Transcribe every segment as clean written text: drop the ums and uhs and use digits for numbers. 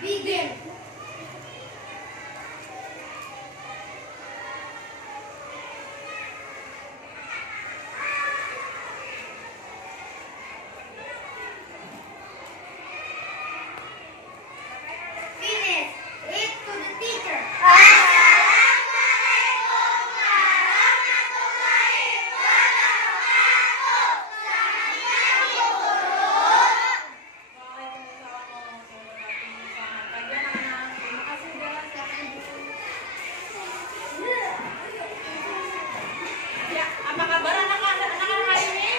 Begin. Finish. Read to the teacher. Apa kabar anak-anak hari ini?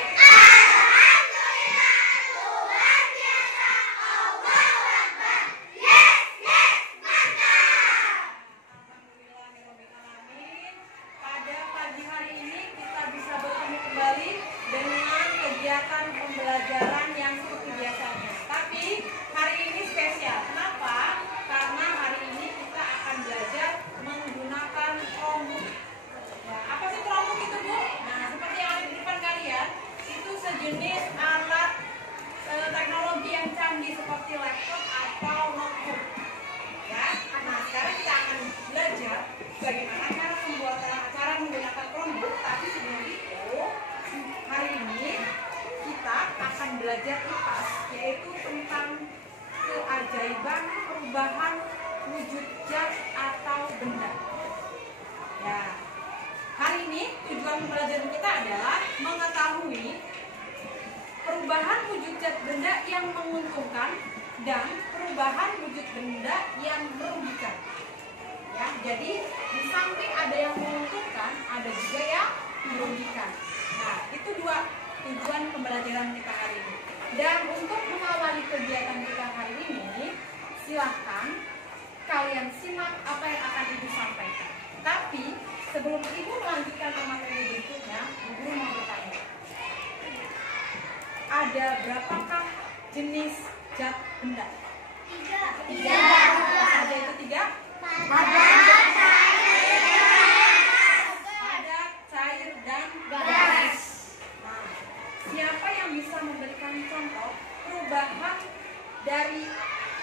Pada pagi hari ini kita bisa bertemu kembali dengan kegiatan pembelajaran yang seperti biasanya. Tapi hari ini spesial. Kenapa? Karena hari ini kita akan belajar menggunakan Chromebook. Ya, apa sih Chromebook itu, Bu? Nah, seperti yang ada di depan kalian, itu sejenis alat teknologi yang canggih seperti laptop atau notebook. Ya, nah sekarang kita akan belajar bagaimana cara menggunakan Chromebook. Tapi sebelum itu, hari ini kita akan belajar IPAS, yaitu tentang keajaiban perubahan wujud zat atau benda. Ya, hari ini tujuan pembelajaran kita adalah mengetahui perubahan wujud zat benda yang menguntungkan dan perubahan wujud benda yang merugikan. Ya, jadi di samping ada yang menguntungkan, ada juga yang merugikan. Nah, itu dua tujuan pembelajaran kita hari ini. Dan untuk mengawali kegiatan kita hari ini, silahkan kalian simak apa yang akan Ibu sampaikan. Tapi sebelum Ibu melanjutkan ke materi berikutnya, Ibu mau bertanya. Ada berapakah jenis zat benda? Tiga. Apa saja itu tiga? Padat, cair, dan gas. Nah, siapa yang bisa memberikan contoh perubahan dari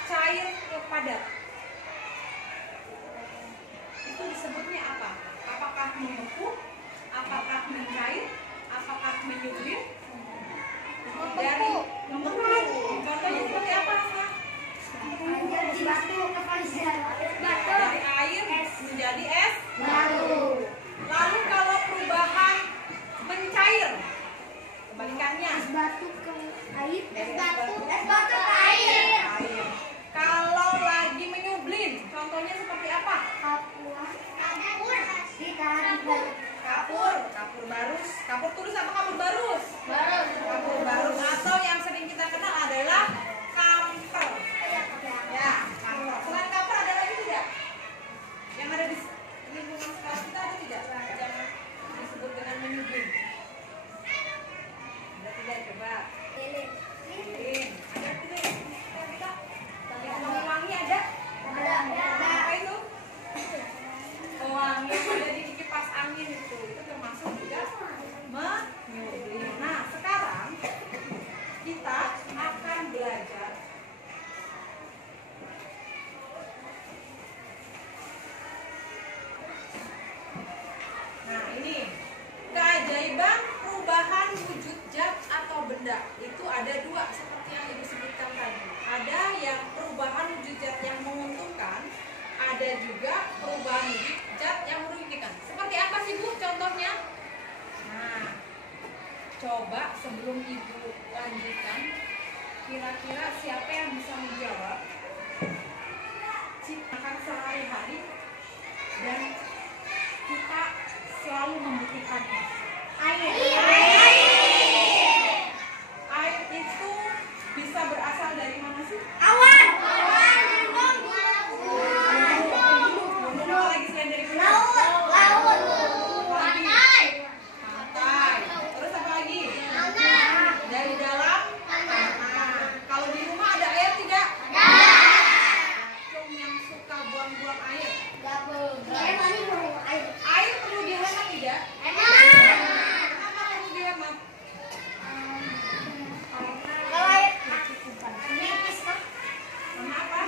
cair ke padat? Itu disebutnya apa? Apakah membeku? Apakah mencair? Apakah menyublim? Dari membeku. Contohnya seperti apa, Asma? Menjadi batu Dari air menjadi es baru. Lalu kalau perubahan mencair, kebalikannya. Batu ke air. Es batu ke air. Air. Kalau lagi menyublim, contohnya seperti apa? Kapur barus. Kapur tulus apa kapur barus? Kapur barus. Atau yang sering kita kenal adalah kamper. Ya, kamper. Selain kamper ada lagi tidak? Yang ada di lingkungan sekolah kita ada tidak? Yang disebut dengan menyublim. Ada tidak? Coba. Lilin. Ada tidak? Kita. Yang wangi ada? Apa itu? Wangi yang ada di kipas angin itu termasuk juga menyublim. Nah, sekarang kita akan belajar ini keajaiban perubahan wujud zat atau benda. Itu ada dua seperti yang Ibu sebutkan tadi. Ada yang perubahan wujud zat yang menguntungkan, ada juga perubahan wujud zat yang merugikan. Seperti apa sih, Bu, contohnya? Nah, coba sebelum Ibu lanjutkan, kira-kira siapa yang bisa menjawab ciptakan sehari-hari dan kita selalu membutuhkannya? Air itu bisa berasal dari mana sih? Awan. Apa lagi selain dari gunung? Laut. Pantai. Terus apa lagi? Dari dalam tanah. Kalau di rumah ada air tidak? Cung yang suka buang-buang air. Air perlu dihemat tidak? Kenapa perlu dihemat? Kenapa?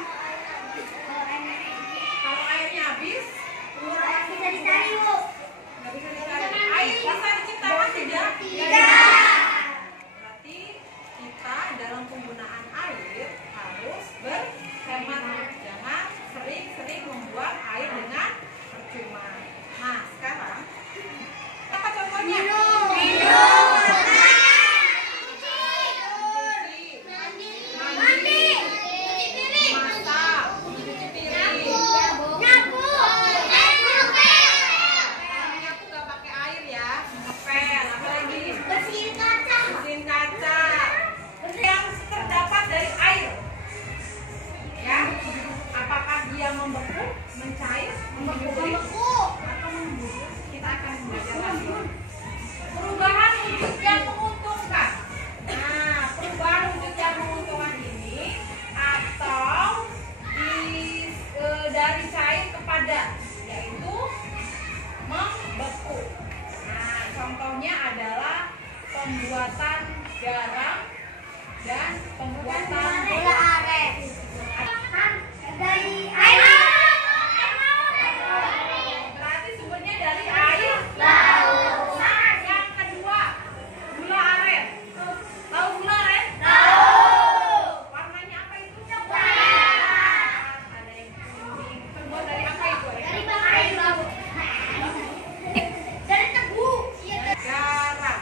Kalau airnya habis, Nggak bisa dicari, Bu. nggak bisa dicari. Air bisa diciptakan tidak? Tidak. Berarti kita dalam penggunaan air harus berhemat. Jangan sering-sering membuang air dengan percuma. Nah, sekarang apa contohnya? Minum. Mandi. Masak, mencuci piring. Nyapu. Nyapu nggak pakai air ya, ngepel. Apalagi Bersihin kaca. bersihin kaca. Yang terdapat dari air, ya. Apakah dia membeku, mencair, membeku, atau membusuk? Kita akan belajar lagi. Perubahan wujud yang menguntungkan. Nah, perubahan wujud yang menguntungkan ini atau dari cair ke padat, yaitu membeku. Nah, contohnya adalah pembuatan garam dan pembuatan Gula aren. Dari air. berarti sumbernya dari air. Laut. Nah, yang kedua, gula aren. Tahu gula aren? Warnanya apa itu? Ada yang kuning. Terbuat dari apa itu? Dari air laut. Dari tebu. Garam.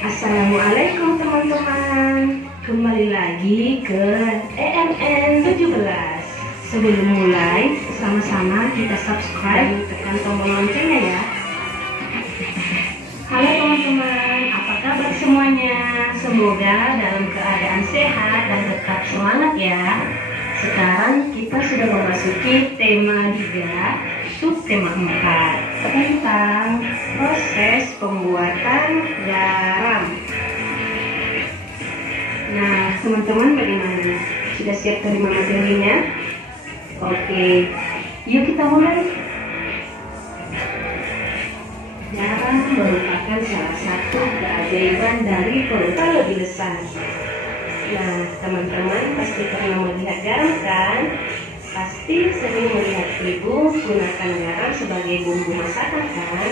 Assalamualaikum teman-teman. Kembali lagi ke EMN 17. Sebelum mulai, sama-sama kita subscribe dan tekan tombol loncengnya ya. Halo teman-teman, apa kabar semuanya? Semoga dalam keadaan sehat dan tetap semangat ya. Sekarang kita sudah memasuki tema 3, subtema 4 tentang proses pembuatan garam. Nah, teman-teman bagaimana? Sudah siap terima materinya? Oke, yuk kita mulai. Garam merupakan salah satu keajaiban dari perupa lebih besar. Nah, teman-teman pasti pernah melihat garam kan? Pasti sering melihat ibu gunakan garam sebagai bumbu masakan kan?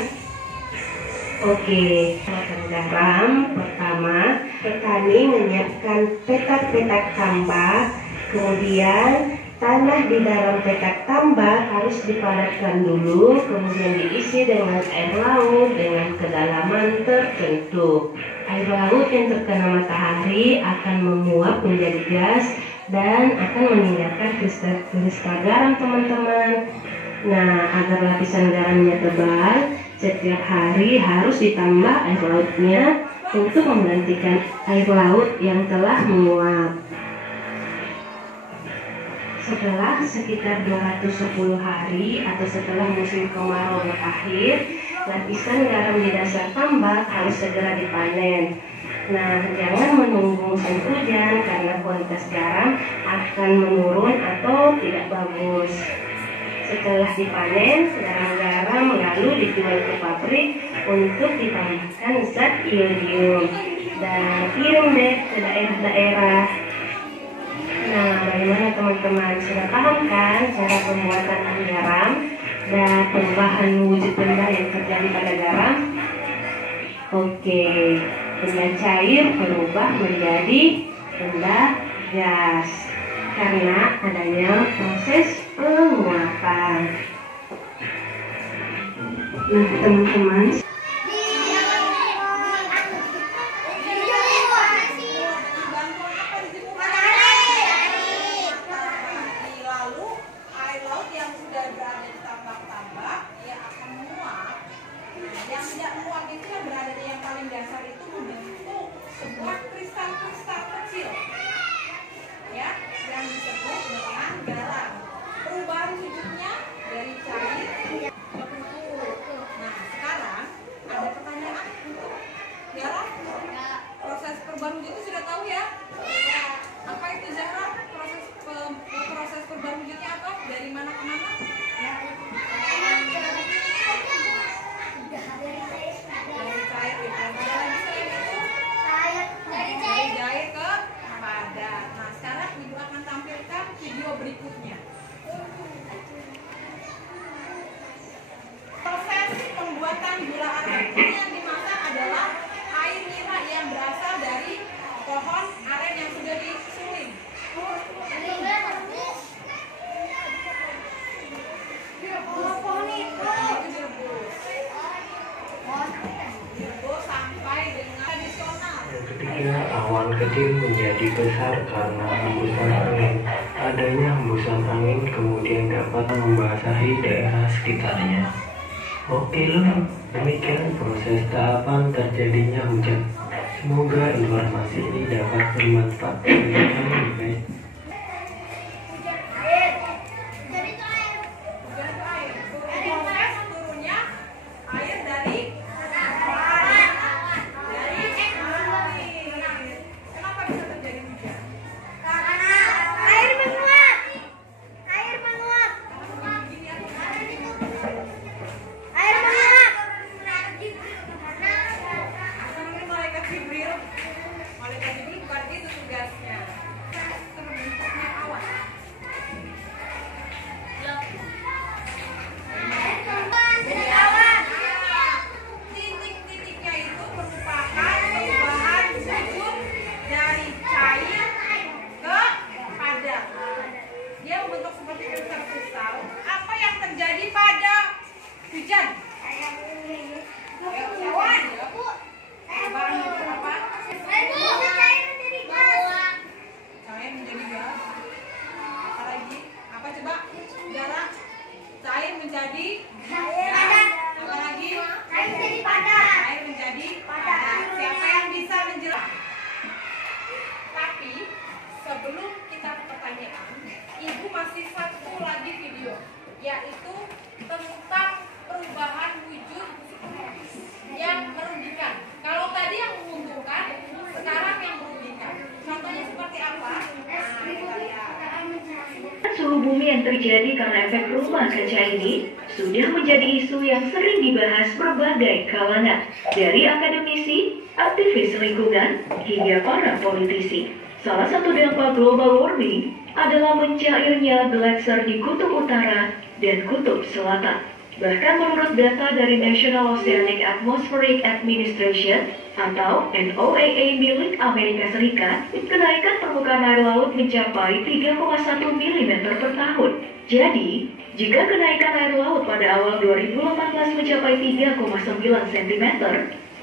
Oke, makan garam pertama, petani menyiapkan petak-petak tambak, kemudian tanah di dalam petak tambak harus dipadatkan dulu, kemudian diisi dengan air laut dengan kedalaman tertentu. Air laut yang terkena matahari akan menguap menjadi gas dan akan meninggalkan kristal garam teman-teman. Nah, agar lapisan garamnya tebal, setiap hari harus ditambah air lautnya untuk menggantikan air laut yang telah menguap. Setelah sekitar 210 hari atau setelah musim kemarau berakhir, lapisan garam di dasar tambak harus segera dipanen. Nah, jangan menunggu musim hujan karena kualitas garam akan menurun atau tidak bagus. Setelah dipanen, garam-garam lalu dijual ke pabrik untuk ditambahkan zat iodium dan kirim deh ke daerah-daerah. Nah, bagaimana teman-teman? Sudah paham kan cara pembuatan garam dan perubahan wujud benda yang terjadi pada garam? Oke, benda cair berubah menjadi benda gas karena adanya proses penguapan. Nah, teman-teman, Bantuan apa ditemukan? Lalu air laut yang sudah berada di tambak-tambak ia akan menguap. Nah, yang tidak menguap itu yang berada di yang paling dasar itu membentuk sebuah kristal-kristal kecil, ya, yang disebut dengan garam. Perubahan wujudnya dari cair membentuk. Nah, sekarang ada pertanyaan untuk Zahra. Proses perubahan wujud itu sudah tahu ya? Apa itu Zahra? Proses perubahan wujudnya apa? Dari mana ke mana? kecil menjadi besar karena hembusan angin. Adanya hembusan angin kemudian dapat membasahi daerah sekitarnya. Oke loh, demikian proses tahapan terjadinya hujan. Semoga informasi ini dapat bermanfaat bagi kamu, guys. Hujan itu air. Proses turunnya air dari langit. Kenapa bisa terjadi hujan? Karena air menguap. Gini ya. Air menguap. Karena malaikat Jibril berarti itu tugasnya. Terbentuknya awan. Jadi awan. Titik-titiknya itu merupakan perubahan wujud dari cair ke padat. Dia membentuk seperti kristal-kristal. Apa yang terjadi pada hujan? Awan. Perubahan wujud apa? Cair menjadi gas. Apa lagi? Apa coba? Udara. Cair menjadi Padat. apa lagi? Air jadi padat. Air menjadi padat. Siapa yang bisa menjelaskan? Tapi sebelum kita ke pertanyaan, Ibu masih satu lagi video, yaitu tentang perubahan wujud yang merugikan. Kalau tadi yang menguntungkan, sekarang yang merugikan. Contohnya seperti apa? Nah, kita lihat. Suhu bumi yang terjadi karena efek rumah kaca ini sudah menjadi isu yang sering dibahas berbagai kalangan, dari akademisi, aktivis lingkungan, hingga para politisi. Salah satu dampak global warming adalah mencairnya gletser di kutub utara dan kutub selatan. Bahkan menurut data dari National Oceanic Atmospheric Administration atau NOAA milik Amerika Serikat, kenaikan permukaan air laut mencapai 3,1 mm per tahun. Jadi, jika kenaikan air laut pada awal 2018 mencapai 3,9 cm,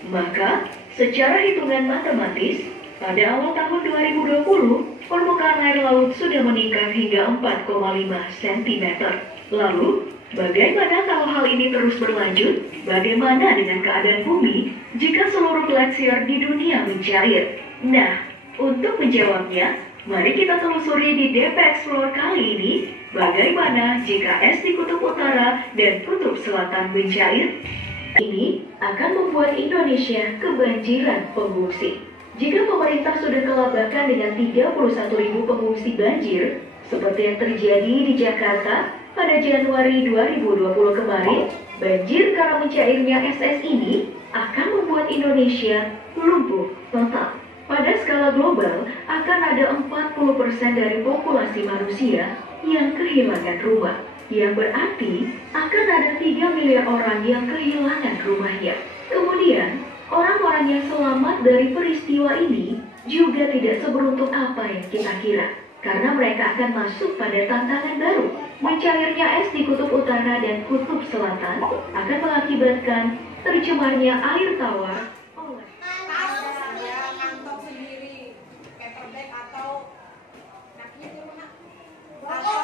maka secara hitungan matematis, pada awal tahun 2020, permukaan air laut sudah meningkat hingga 4,5 cm. Lalu, bagaimana kalau hal ini terus berlanjut? Bagaimana dengan keadaan bumi jika seluruh glasier di dunia mencair? Nah, untuk menjawabnya, mari kita telusuri di DP Explore kali ini, bagaimana jika es di kutub utara dan kutub selatan mencair? Ini akan membuat Indonesia kebanjiran pengungsi. Jika pemerintah sudah kelabakan dengan 31.000 pengungsi banjir, seperti yang terjadi di Jakarta pada Januari 2020 kemarin, banjir karena mencairnya es ini akan membuat Indonesia lumpuh total. Pada skala global, akan ada 40% dari populasi manusia yang kehilangan rumah. Yang berarti, akan ada 3 miliar orang yang kehilangan rumahnya. Kemudian, orang-orang yang selamat dari peristiwa ini juga tidak seberuntung apa yang kita kira. Karena mereka akan masuk pada tantangan baru. Mencairnya es di kutub utara dan kutub selatan akan mengakibatkan tercemarnya air tawar oleh Ya, kantong sendiri, paper bag atau naknya di mana? Atau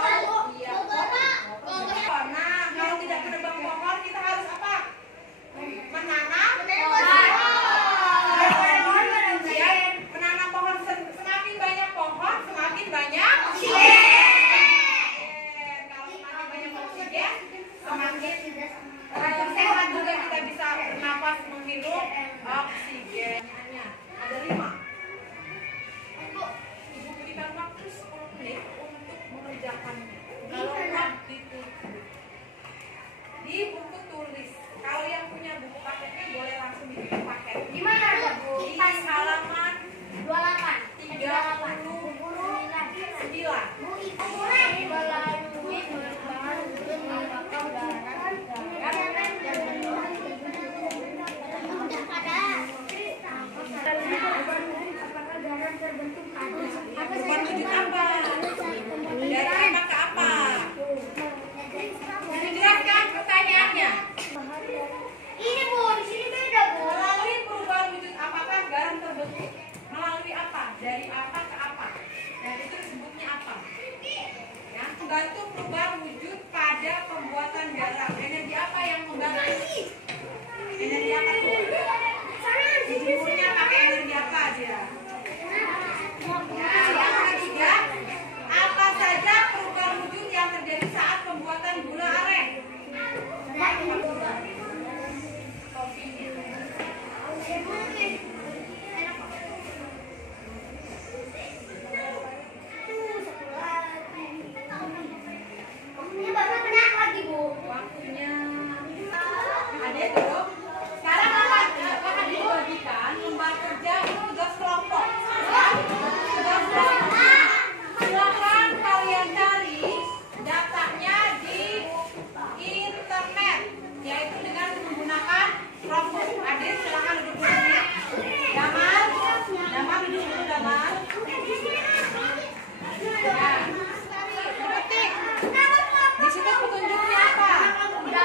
iya, nah, kalau tidak menebang pohon kita harus apa? Menanam menanam pohon. Semakin banyak pohon, semakin banyak oksigen. Kalau semakin banyak oksigen, semakin sehat juga, kita bisa bernapas, menghirup oksigen. Ada 5. Ibu berikan waktu 10 menit untuk mengerjakannya. Kalau nggak ditulis di buku tulis. Kalau yang punya buku paketnya boleh langsung di buku paket. Gimana ada Bu? Di halaman 28. 39. Bu, itu melalui penerbangan menggunakan darat. dari apa ke apa, dan itu disebutnya apa? Ya, membantu merubah wujud pada pembuatan barang. Energi apa yang membantu? Energi apa tuh? Dijemurnya pakai energi apa dia? Nah, yang ketiga, apa saja perubahan wujud yang terjadi saat pembuatan gula aren? Waktunya ada dulu. Sekarang akan dibagikan lembar kerja untuk tugas kelompok. Tugas kelompok. Silakan kalian cari datanya di internet, yaitu dengan menggunakan Chromebook. Adit, silakan duduk dulu. Damar duduk dulu, Damar. Ya. Ketik. Di situ petunjuknya apa? Ya,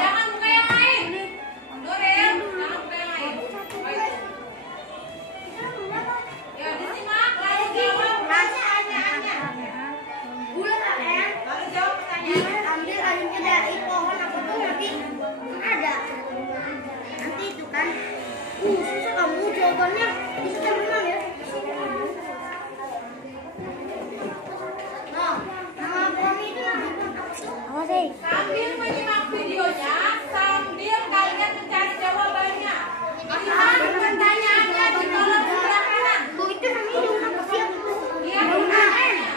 jangan buka yang lain. Nuril, jangan buka yang lain. Baik. Ya, disimak lalu jawab pertanyaannya. Lalu jawab pertanyaannya. Ambil airnya dari pohon apa tuh nanti ada. Nanti itu kan. Susah kamu jawabannya. Bisa berenang ya. Nah, nama kami itu apa sih? Sambil menyimak videonya, sambil kalian mencari jawabannya. Lihat pertanyaannya di kolom sebelah kanan. Bu itu namanya daun apa sih? Lihat pertanyaannya.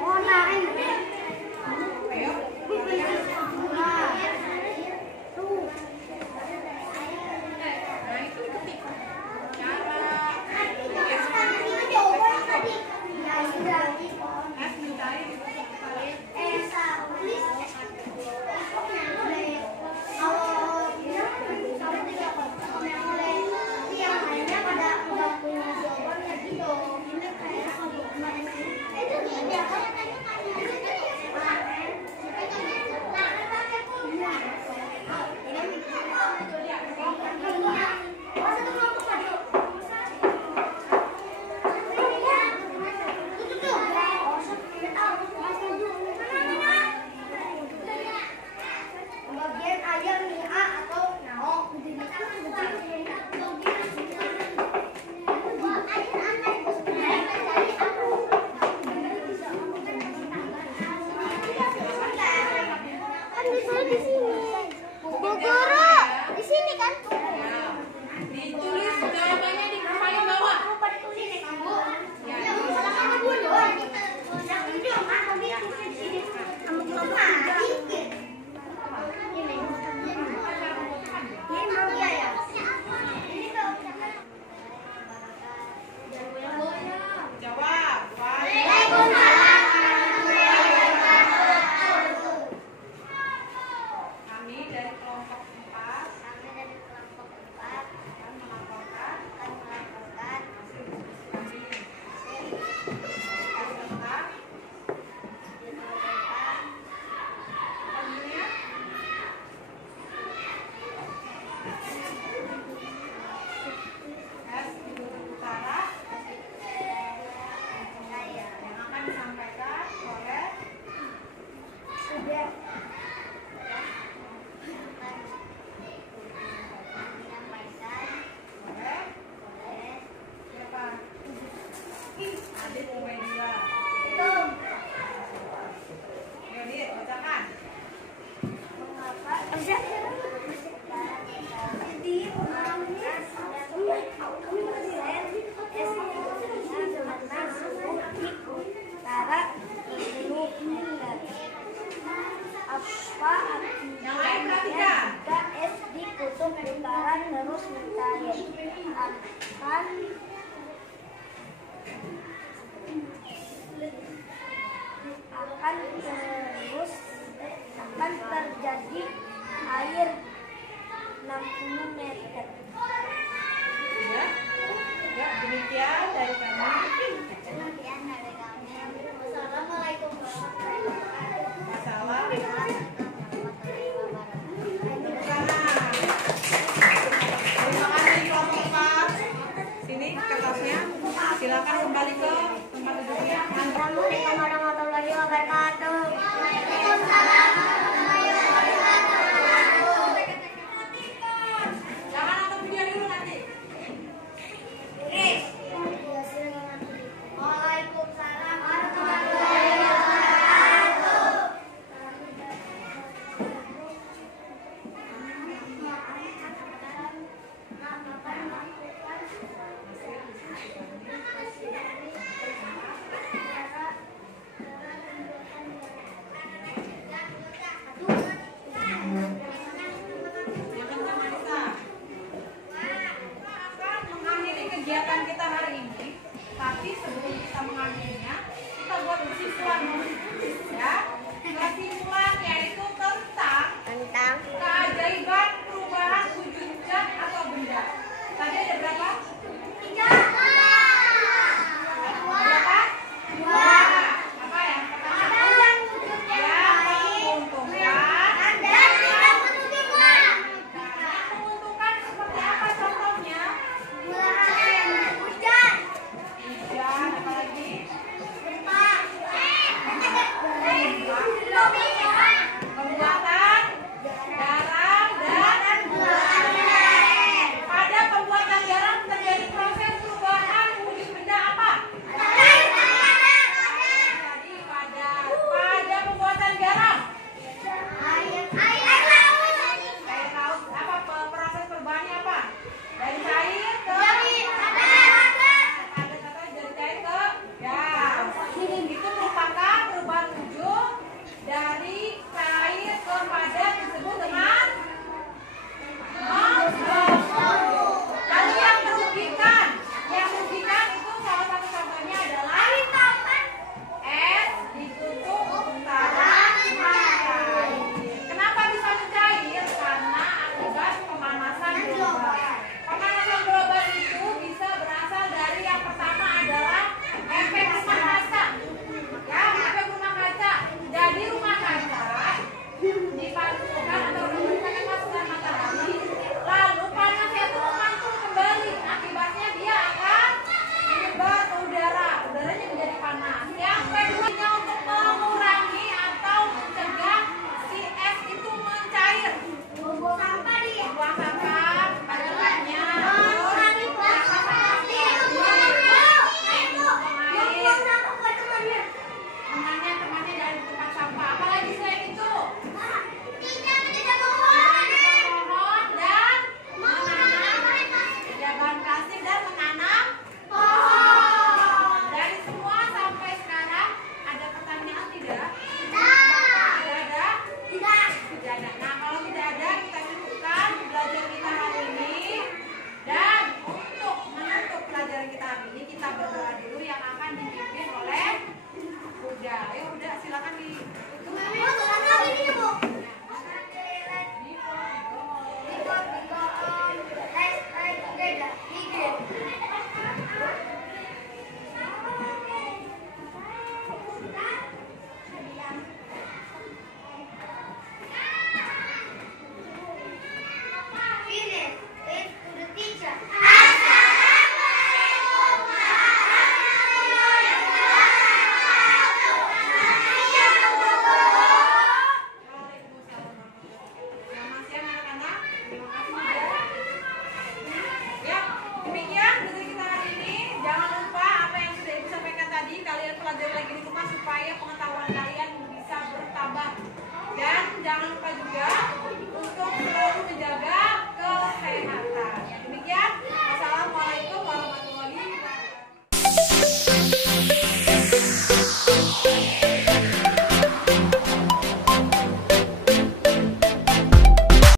Oh, naen. Ayo. Nah, itu diketik. Cara Itu jawaban tadi. Ya sudah. es mencari di buku kalian. Bagian ayam nih A atau nao. Kan bisa di sini. Bu guru, di sini kan? Ditulis jawabannya di paling bawah. Lupa ditulis nih kamu. Ya, salah kamu dulu. Yang ini dong, kamu yang di sini. Kamu mati. Ini mau ya. Jawab. Kami dari kelompok 4 akan melaporkan hasil diskusi kami tentang pemilihan es di Bukit Utara yang akan disampaikan oleh Sudah. siapa? Adit Ubaidillah. Itu. Adit, bacakan. Yang lain perhatikan. Es di kutub utara terus mencair akan terjadi air 60 meter. Ya, demikian dari kami.